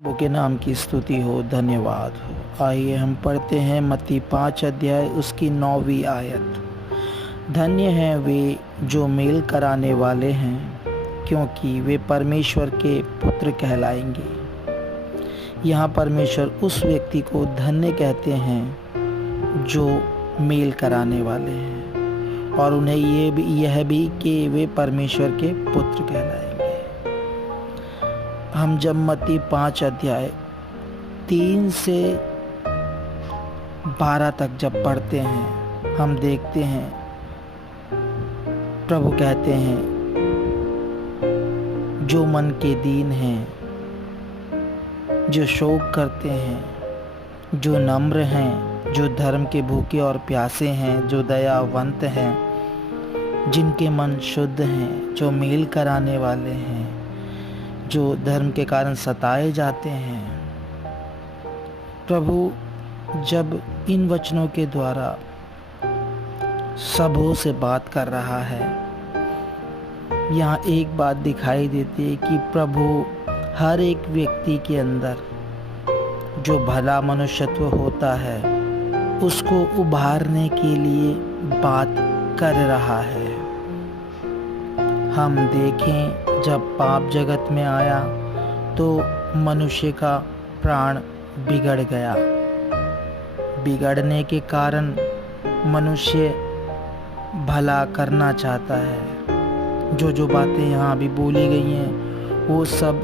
प्रभु के नाम की स्तुति हो, धन्यवाद हो। आइए हम पढ़ते हैं मत्ती 5 अध्याय उसकी 9वीं आयत। धन्य हैं वे जो मेल कराने वाले हैं, क्योंकि वे परमेश्वर के पुत्र कहलाएंगे। यहाँ परमेश्वर उस व्यक्ति को धन्य कहते हैं जो मेल कराने वाले हैं, और उन्हें यह भी कि वे परमेश्वर के पुत्र कहलाएंगे। हम जब मत्ती 5 अध्याय 3 से 12 तक जब पढ़ते हैं, हम देखते हैं प्रभु कहते हैं, जो मन के दीन हैं, जो शोक करते हैं, जो नम्र हैं, जो धर्म के भूखे और प्यासे हैं, जो दयावंत हैं, जिनके मन शुद्ध हैं, जो मेल कराने वाले हैं, जो धर्म के कारण सताए जाते हैं। प्रभु जब इन वचनों के द्वारा सबों से बात कर रहा है, यहाँ एक बात दिखाई देती है कि प्रभु हर एक व्यक्ति के अंदर जो भला मनुष्यत्व होता है उसको उभारने के लिए बात कर रहा है। हम देखें, जब पाप जगत में आया तो मनुष्य का प्राण बिगड़ गया। बिगड़ने के कारण मनुष्य भला करना चाहता है। जो बातें यहाँ अभी बोली गई हैं वो सब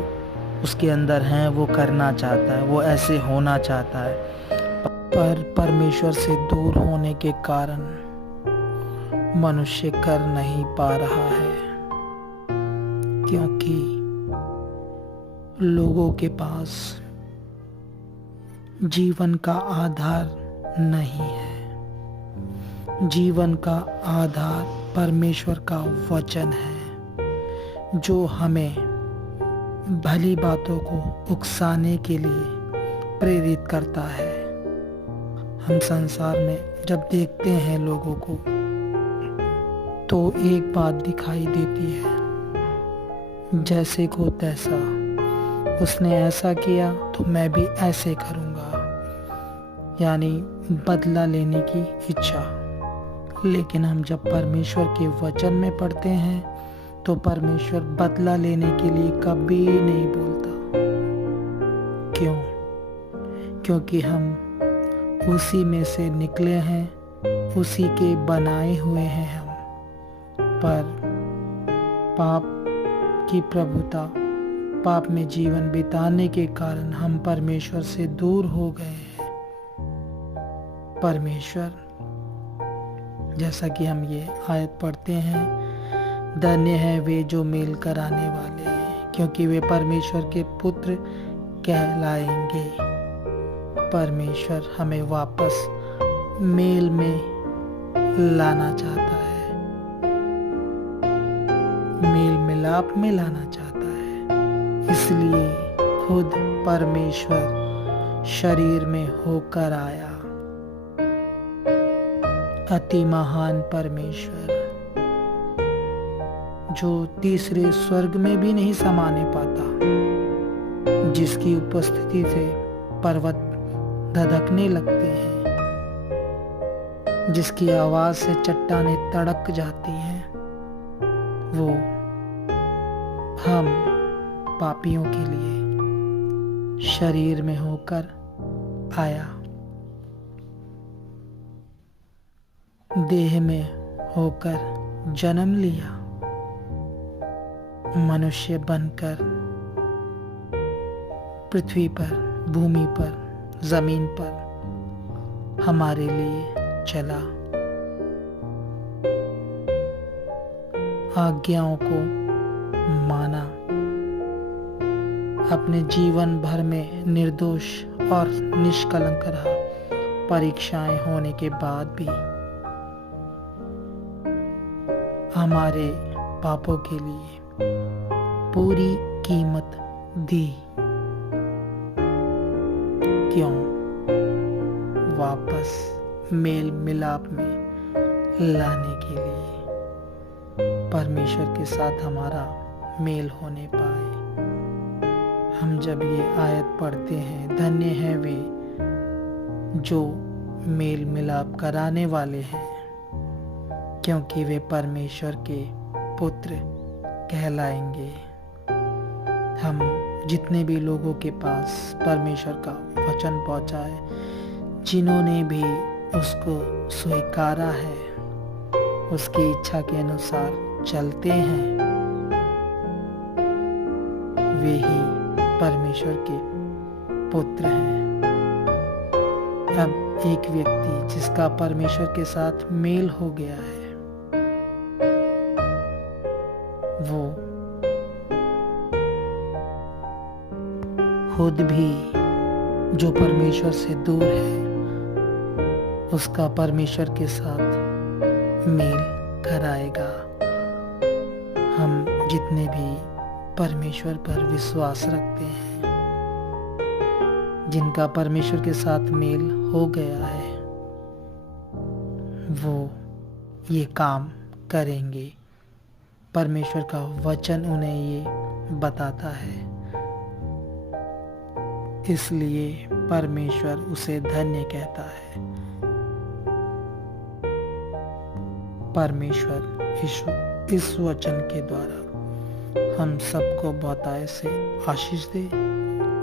उसके अंदर हैं, वो करना चाहता है, वो ऐसे होना चाहता है, पर परमेश्वर से दूर होने के कारण मनुष्य कर नहीं पा रहा है, क्योंकि लोगों के पास जीवन का आधार नहीं है। जीवन का आधार परमेश्वर का वचन है, जो हमें भली बातों को उकसाने के लिए प्रेरित करता है। हम संसार में जब देखते हैं लोगों को, तो एक बात दिखाई देती है, जैसे को तैसा, उसने ऐसा किया तो मैं भी ऐसे करूँगा, यानी बदला लेने की इच्छा। लेकिन हम जब परमेश्वर के वचन में पढ़ते हैं तो परमेश्वर बदला लेने के लिए कभी नहीं बोलता। क्यों? क्योंकि हम उसी में से निकले हैं, उसी के बनाए हुए हैं हम। पर पाप की प्रभुता, पाप में जीवन बिताने के कारण हम परमेश्वर से दूर हो गए हैं। परमेश्वर, जैसा कि हम ये आयत पढ़ते हैं, धन्य है वे जो मेल कराने वाले हैं, क्योंकि वे परमेश्वर के पुत्र कहलाएंगे। परमेश्वर हमें वापस मेल में लाना चाहता है, मेल मिलाप में लाना चाहता है। इसलिए खुद परमेश्वर शरीर में होकर आया। अति महान परमेश्वर, जो तीसरे स्वर्ग में भी नहीं समाने पाता, जिसकी उपस्थिति से पर्वत धधकने लगते हैं, जिसकी आवाज से चट्टानें तड़क जाती हैं, वो हम पापियों के लिए शरीर में होकर आया, देह में होकर जन्म लिया, मनुष्य बनकर पृथ्वी पर, भूमि पर, जमीन पर हमारे लिए चला। आज्ञाओं को माना। अपने जीवन भर में निर्दोष और निष्कलंक रहा। परीक्षाएं होने के बाद भी हमारे पापों के लिए पूरी कीमत दी। क्यों? वापस मेल मिलाप में लाने के लिए, परमेश्वर के साथ हमारा मेल होने पाए। हम जब ये आयत पढ़ते हैं, धन्य है वे जो मेल मिलाप कराने वाले हैं, क्योंकि वे परमेश्वर के पुत्र कहलाएंगे। हम जितने भी लोगों के पास परमेश्वर का वचन पहुंचा है, जिन्होंने भी उसको स्वीकारा है, उसकी इच्छा के अनुसार चलते हैं, वे ही परमेश्वर के पुत्र हैं। अब एक व्यक्ति जिसका परमेश्वर के साथ मेल हो गया है, वो खुद भी जो परमेश्वर से दूर है, उसका परमेश्वर के साथ मेल कराएगा। हम जितने भी परमेश्वर पर विश्वास रखते हैं, जिनका परमेश्वर के साथ मेल हो गया है, वो ये काम करेंगे। परमेश्वर का वचन उन्हें ये बताता है, इसलिए परमेश्वर उसे धन्य कहता है। परमेश्वर इस वचन के द्वारा हम सबको बहुतायत से आशीष दे,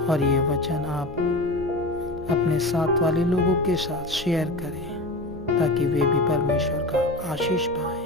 और ये वचन आप अपने साथ वाले लोगों के साथ शेयर करें, ताकि वे भी परमेश्वर का आशीष पाएं।